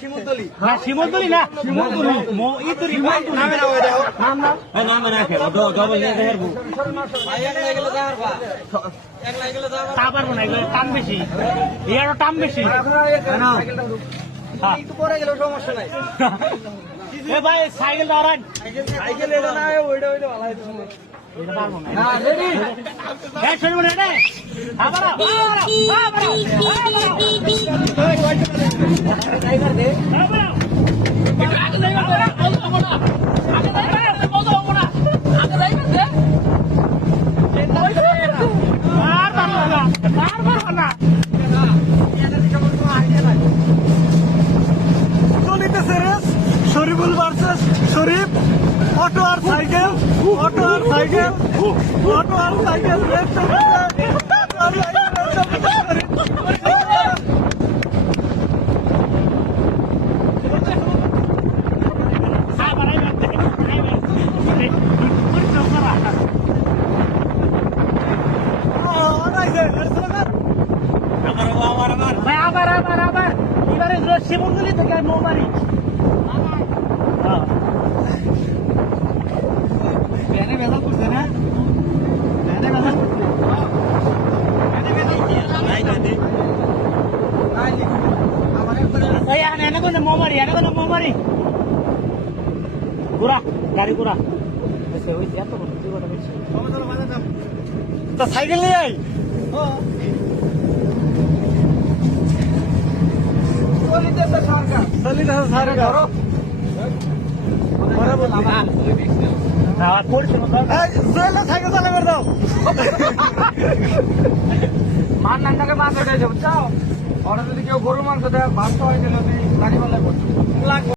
শিমুলতলি না শিমুলতলি না শিমুলতলি ইতুরি নামে না ওই দাও নামে না খেলো ডবল নিয়ে দেখবো তা পারবো না এগুলো টান বেশি ইয়ারও টান বেশি একটু পরে গেলেও সমস্যা নাই এ ভাই সাইকেল দাঁড়ান সাইকেল এটা না ওইটা ভালো হইতো এটা পারবো না না রেডি এই শুনবো না রে আবার ড্রাইভার দে চলিতেছে রেস শরীফুল ভার্সেস শরীফ অটো আর সাইকেল রেস ভাই আবার এবারে শিমুলতলি থেকে মৌমারি ব্যানে বেদা করছে না ব্যানে বেদা করছে এই এনে কোন মৌমারি ঘোরা গাড়ি ঘোরা ওই এত তা সাইকেল নিয়ে আই চলিতেছে সরকার সাইকেল চালাবে দাও মান নাটাকে মাছ উঠে যাবো চাও ওরা যদি কেউ গরু মাংস দেয় ভাত খাওয়াই দিলে গাড়ি পাল্লা